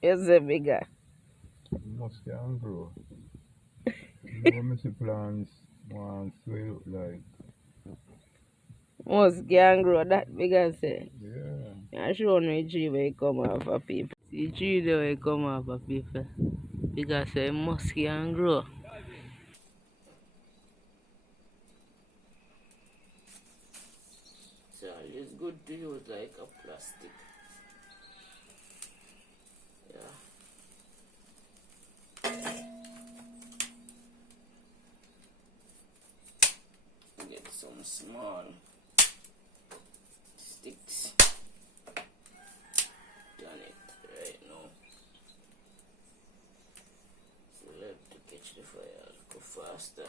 Is it bigger? Must can grow. You know, Mr. Plants once we look like. Most can grow that bigger say. Yeah. I show no tree where it come off of people. See tree there where it come off of people. Because say must can grow. So it's good to use like a plastic. Yeah. Get some small sticks. Done it right now. So let to catch the fire go faster.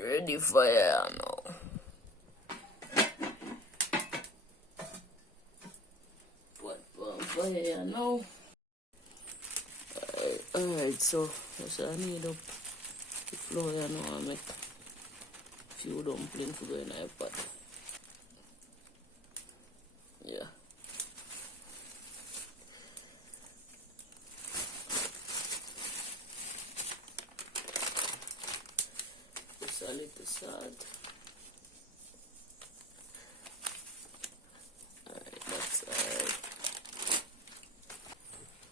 Ready fire now. Put on fire now. Alright, so I need up the flour now. I make few dumplings to go in the pot. Yeah. Just a little salt. Alright, that's alright.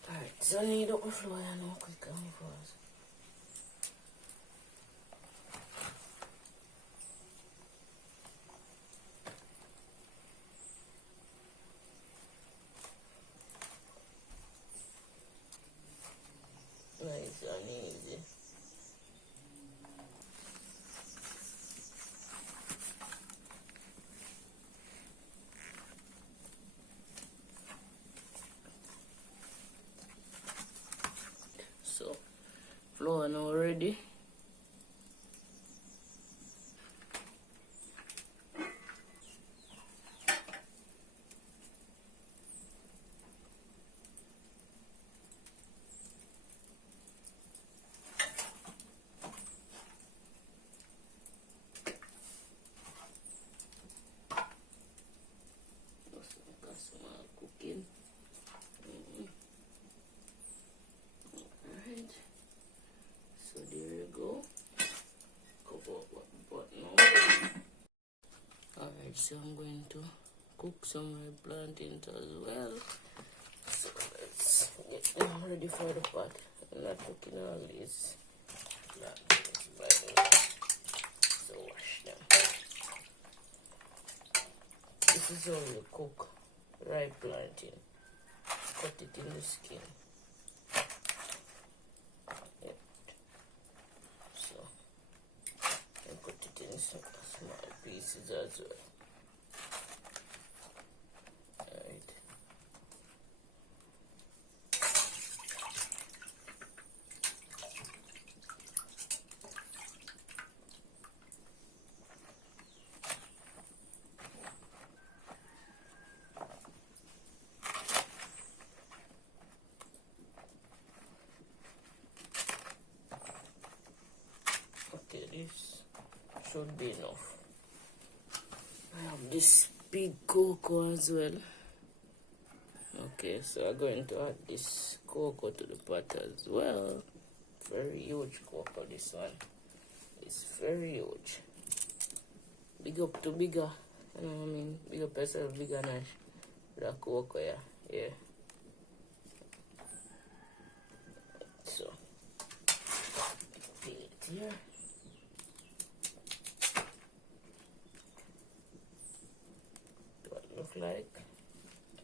Alright, so I need up the flour now quick and fast. Nice and easy. So, flour now ready. Just make a small cooking. Alright. So there you go. Cover up what pot now. Alright, so I'm going to cook some red plantains as well. So let's get them ready for the pot. I'm not cooking all these plantains by the way. So wash them. This is how you cook ripe plantain. Cut it in the skin. Yep. So and cut it in some small pieces as well. Alright. Okay, this should be enough. I have this big cocoa as well. Okay, so I'm going to add this cocoa to the pot as well. Very huge cocoa, this one. It's very huge. Big up to bigger. You know what I mean? Big up yourself, bigger Nash. The cocoa, yeah. Yeah. So, peel it here. What it look like?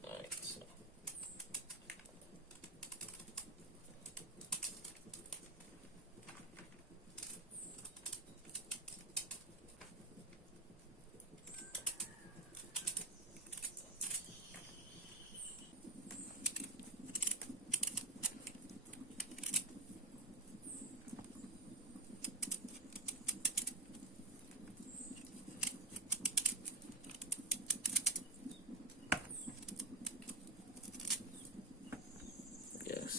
Alright, so.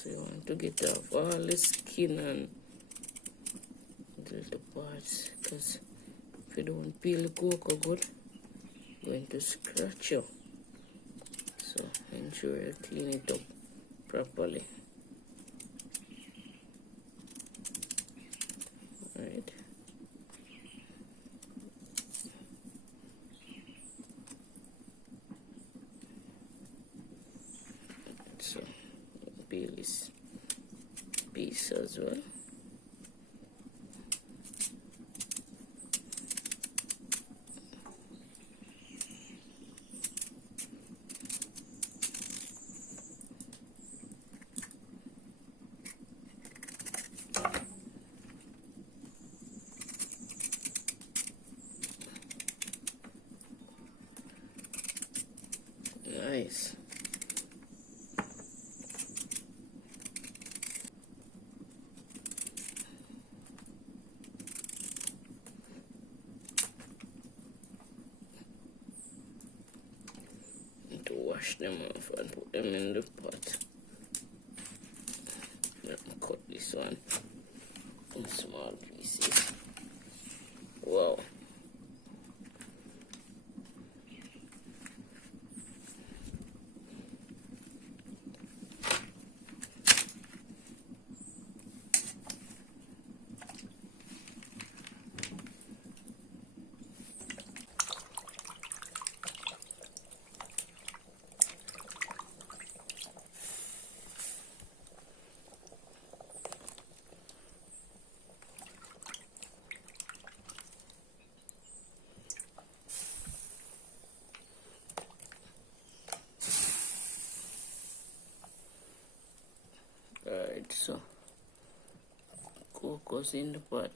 So you want to get off all the skin and the little parts, because if you don't peel the cocoa good, it's going to scratch you. So ensure you clean it up properly. Alright. So peel this piece as well. Nice. Need to wash them off and put them in the pot. Let me cut this one in small pieces. Wow. Alright, so cocoa's in the pot.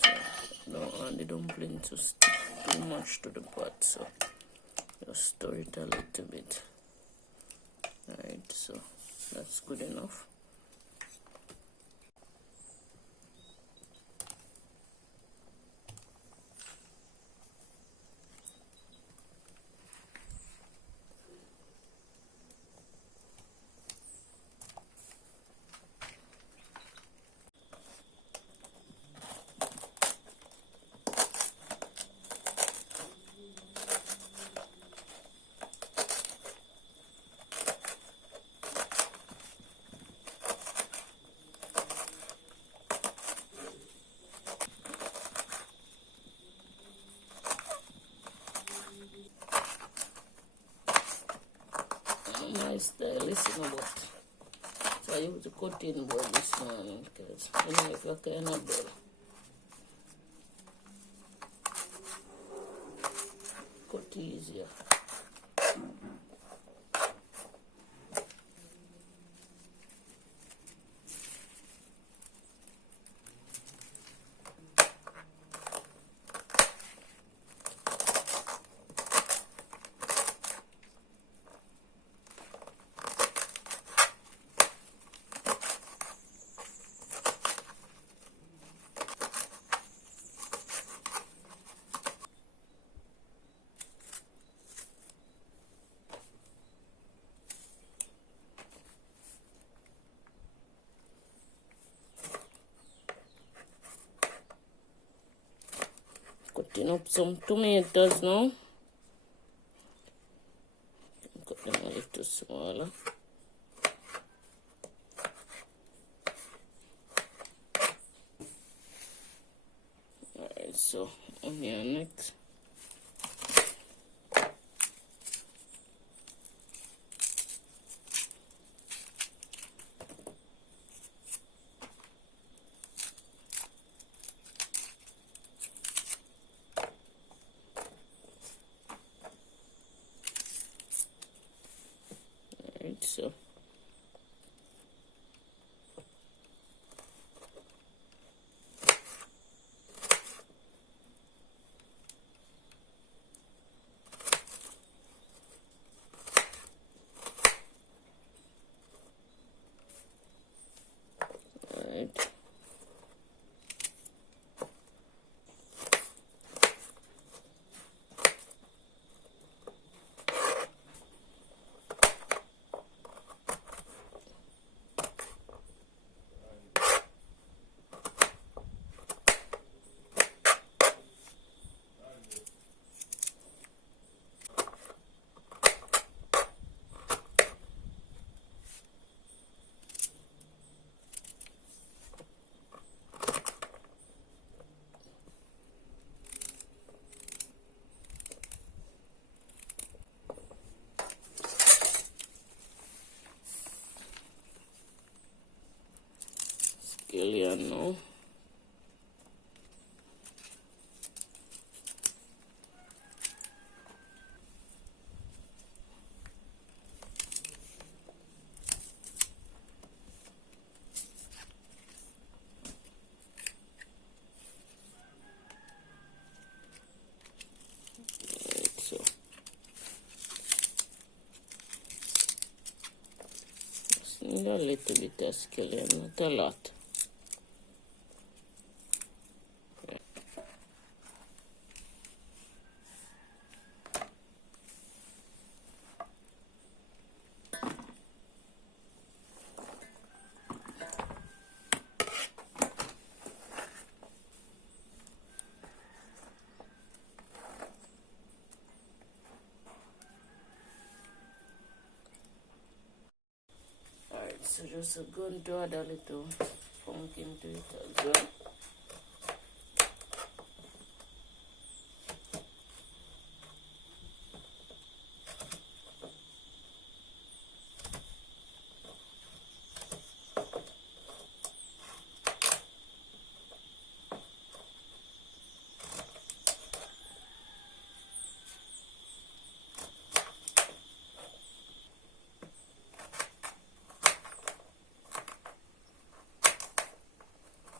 So don't want the dumpling to stick too much to the pot, so just stir it a little bit. Alright, so that's good enough. My style is about, so I use a cutting board this morning because you know if you kind of dull, cut easier. Cutting up some tomatoes now. Cut them a little smaller. Alright, so onion next. So scallion now. So just need a little bit of scallion, not a lot. Alright, so just going to add a little pumpkin to it as well.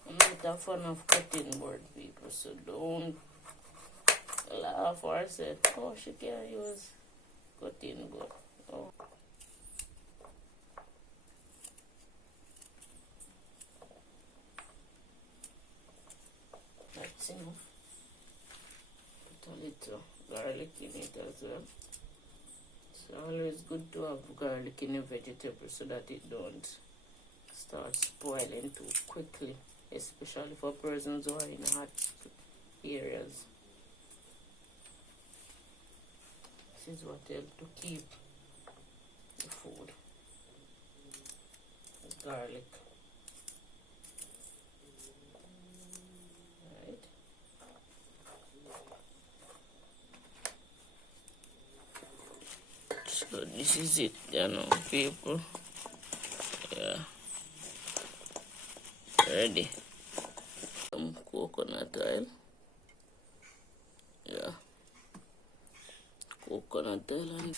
I'm not a fan of cutting board, people, so don't laugh or say, oh, she can't use cutting board. Oh. That's enough. Put a little garlic in it as well. It's always good to have garlic in a vegetable so that it don't start spoiling too quickly, especially for persons who are in hot areas. This is what helps to keep the food. The garlic. Right. So this is it, you know, people. Yeah. Ready. Some coconut oil. Yeah. Coconut oil and